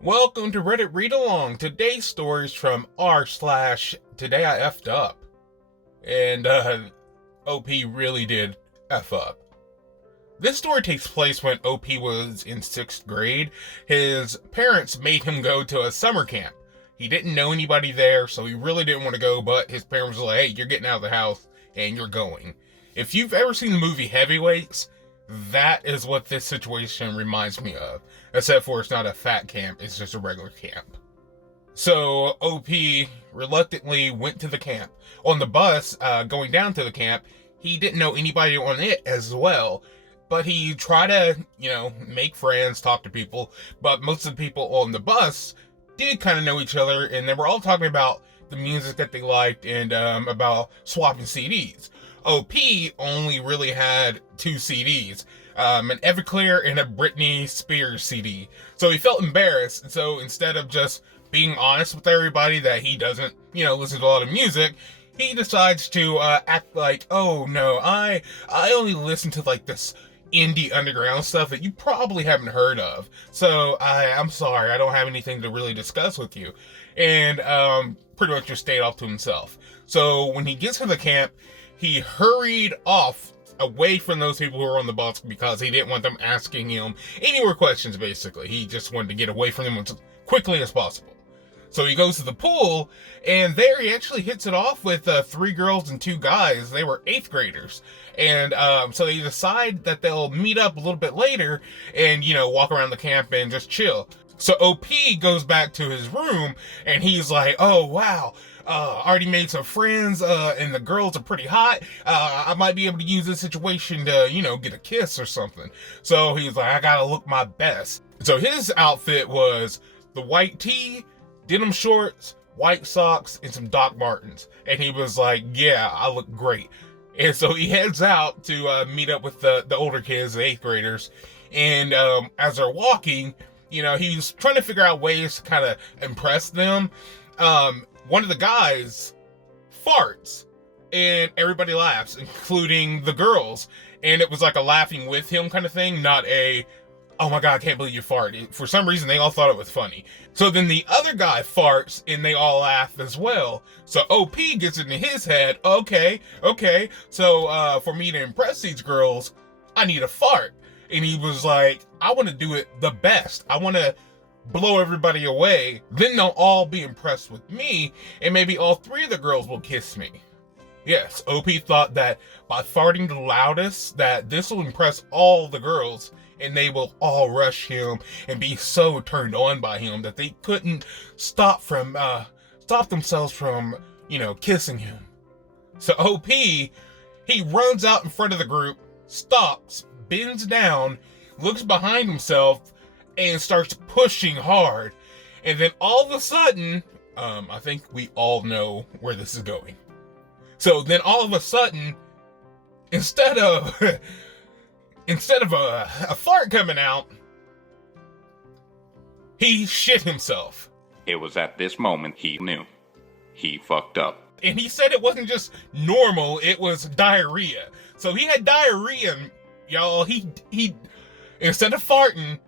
Welcome to Reddit Read Along. Today's story is from r/Today I effed up. And OP really did F up. This story takes place when OP was in 6th grade. His parents made him go to a summer camp. He didn't know anybody there, so he really didn't want to go, but his parents were like, hey, you're getting out of the house and you're going. If you've ever seen the movie Heavyweights, that is what this situation reminds me of. Except for it's not a fat camp, it's just a regular camp. So OP reluctantly went to the camp. On the bus, going down to the camp, he didn't know anybody on it as well. But he tried to, make friends, talk to people. But most of the people on the bus did kind of know each other, and they were all talking about the music that they liked and about swapping CDs. OP only really had 2 CDs, an Everclear and a Britney Spears CD. So he felt embarrassed, and so instead of just being honest with everybody that he doesn't, listen to a lot of music, he decides to act like, oh no, I only listen to like this indie underground stuff that you probably haven't heard of. So I'm sorry, I don't have anything to really discuss with you. And pretty much just stayed off to himself. So when he gets to the camp, he hurried off away from those people who were on the bus because he didn't want them asking him any more questions, basically. He just wanted to get away from them as quickly as possible. So he goes to the pool, and there he actually hits it off with 3 girls and 2 guys. They were 8th graders. And so they decide that they'll meet up a little bit later and, walk around the camp and just chill. So OP goes back to his room, and he's like, oh, wow. Already made some friends, and the girls are pretty hot. I might be able to use this situation to, get a kiss or something. So he's like, I gotta look my best. So his outfit was the white tee, denim shorts, white socks, and some Doc Martens. And he was like, yeah, I look great. And so he heads out to meet up with the older kids, the 8th graders. And as they're walking, he's trying to figure out ways to kind of impress them. One of the guys farts, and everybody laughs, including the girls. And it was like a laughing with him kind of thing, not a, oh my God, I can't believe you farted. For some reason, they all thought it was funny. So then the other guy farts, and they all laugh as well. So OP gets into his head, okay, so for me to impress these girls, I need a fart. And he was like, I want to do it the best. I want to blow everybody away. Then they'll all be impressed with me, and maybe all 3 of the girls will kiss me. Yes, OP thought that by farting the loudest, that this will impress all the girls, and they will all rush him and be so turned on by him that they couldn't stop themselves from, kissing him. So OP, he runs out in front of the group, stops, bends down, looks behind himself, and starts pushing hard. And then all of a sudden, I think we all know where this is going. So then all of a sudden, instead of a fart coming out, he shit himself. It was at this moment he knew. He fucked up. And he said it wasn't just normal, it was diarrhea. So he had diarrhea, y'all. He instead of farting,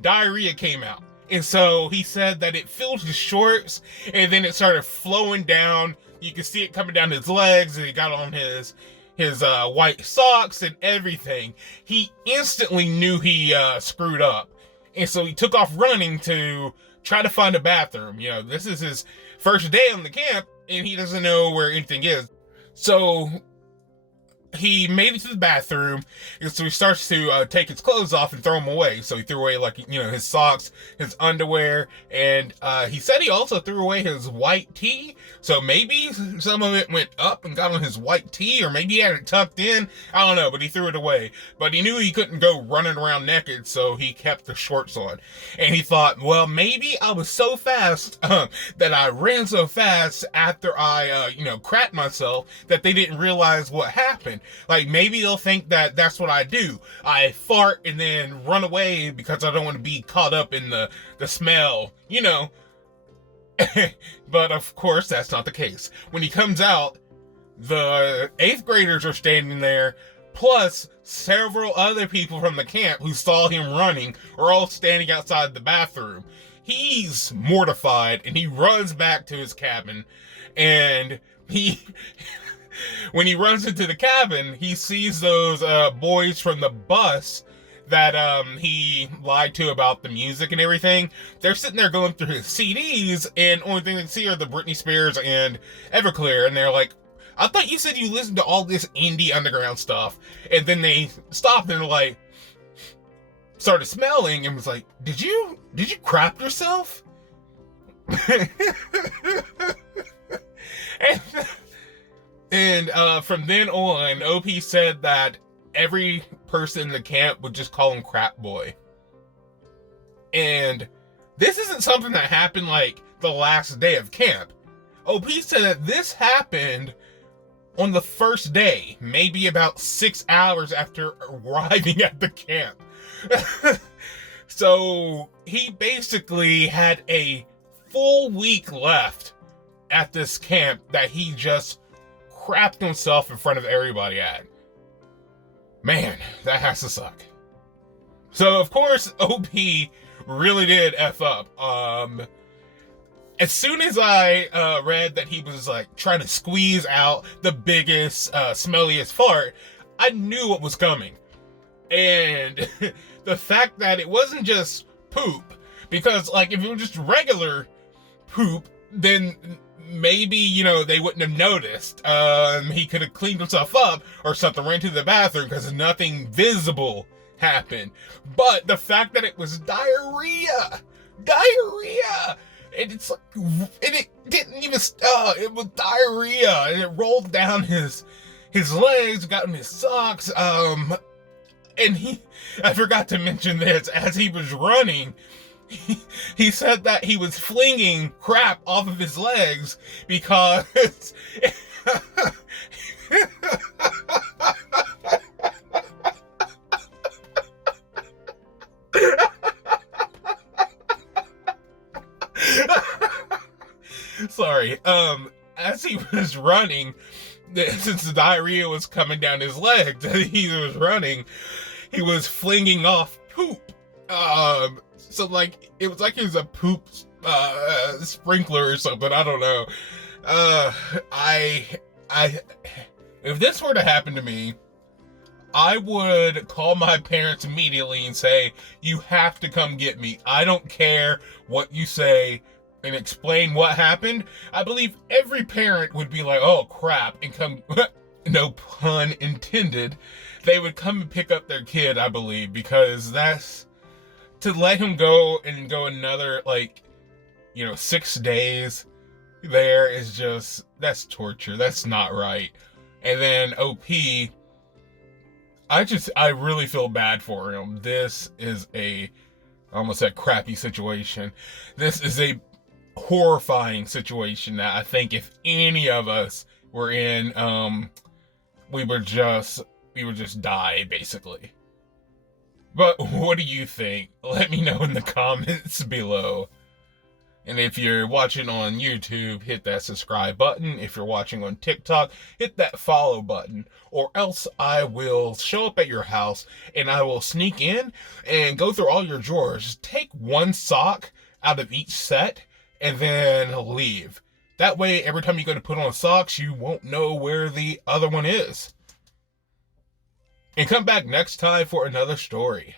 diarrhea came out. And so he said that it filled his shorts, and then it started flowing down. You could see it coming down his legs, and it got on his white socks and everything. He instantly knew he screwed up. And so he took off running to try to find a bathroom. This is his first day on the camp, and he doesn't know where anything is. So he made it to the bathroom, and so he starts to take his clothes off and throw them away. So he threw away, his socks, his underwear, and he said he also threw away his white tee. So maybe some of it went up and got on his white tee, or maybe he had it tucked in. I don't know, but he threw it away. But he knew he couldn't go running around naked, so he kept the shorts on. And he thought, well, maybe I was so fast that I ran so fast after I, crapped myself that they didn't realize what happened. Like, maybe they'll think that that's what I do. I fart and then run away because I don't want to be caught up in the smell, But of course, that's not the case. When he comes out, the 8th graders are standing there, plus several other people from the camp who saw him running are all standing outside the bathroom. he's mortified and he runs back to his cabin, and when he runs into the cabin, he sees those boys from the bus that he lied to about the music and everything. They're sitting there going through his CDs, and only thing they can see are the Britney Spears and Everclear, and they're like, I thought you said you listened to all this indie underground stuff. And then they stopped and like started smelling and was like, did you crap yourself? and from then on, OP said that every person in the camp would just call him Crap Boy. And this isn't something that happened like the last day of camp. OP said that this happened on the first day, maybe about 6 hours after arriving at the camp. So he basically had a full week left at this camp that he just crapped himself in front of everybody at. Man, that has to suck. So of course, OP really did F up. As soon as I read that he was like trying to squeeze out the biggest, smelliest fart, I knew what was coming. And the fact that it wasn't just poop, because like if it was just regular poop, then maybe, you know, they wouldn't have noticed. He could have cleaned himself up or something, ran to the bathroom because nothing visible happened. But the fact that it was diarrhea, and it's like, and it didn't even, it was diarrhea, and it rolled down his legs, got in his socks, and I forgot to mention this, as he was running, he said that he was flinging crap off of his legs because sorry, as he was running, since the diarrhea was coming down his legs, as he was running, he was flinging off poop. So like, it was like he was a poop, sprinkler or something, I don't know. If this were to happen to me, I would call my parents immediately and say, you have to come get me. I don't care what you say, and explain what happened. I believe every parent would be like, oh crap, and come, no pun intended, they would come and pick up their kid, I believe, because that's, to let him go and go another, like, 6 days there is just, that's torture. That's not right. And then OP, I really feel bad for him. This is I almost said crappy situation. This is a horrifying situation that I think if any of us were in, we would just die, basically. But what do you think? Let me know in the comments below. And if you're watching on YouTube, hit that subscribe button. If you're watching on TikTok, hit that follow button. Or else I will show up at your house and I will sneak in and go through all your drawers. Take one sock out of each set and then leave. That way, every time you go to put on socks, you won't know where the other one is. And come back next time for another story.